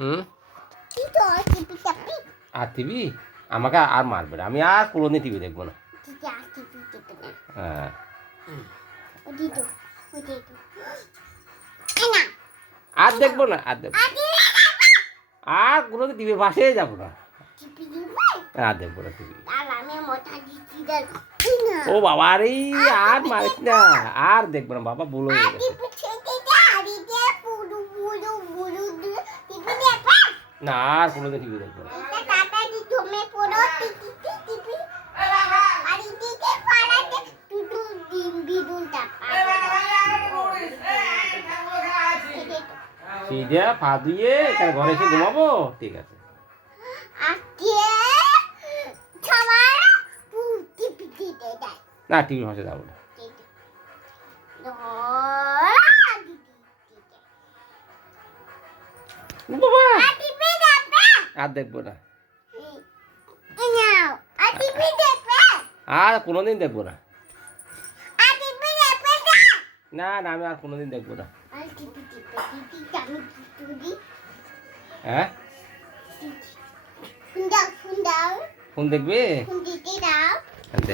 হুম আর TV আমাকে আর মারবে না, আমি আর কোনোদিন টিভি দেখবো না। হ্যাঁ আর দেখবো না, আর দেখবো আর কোনোদিন টিভির পাশেই যাবো না, আর দেখবো না টিভি। ও বাবা আরে আর মারিস না, আর দেখবো না বাবা, ভুল হয়ে গেছে। না আর কোনোদিন টিভি দেখবো না। সিধা পা ধুয়ে এখানে ঘরে এসে ঘুমাবো, ঠিক আছে। না টিভির পাশে যাবো না। বাবা আর দেখবো না, আর কোনোদিন দেখবো না। না না আমি আর কোনোদিন দেখবো না। হ্যাঁ ফোন দেখবে?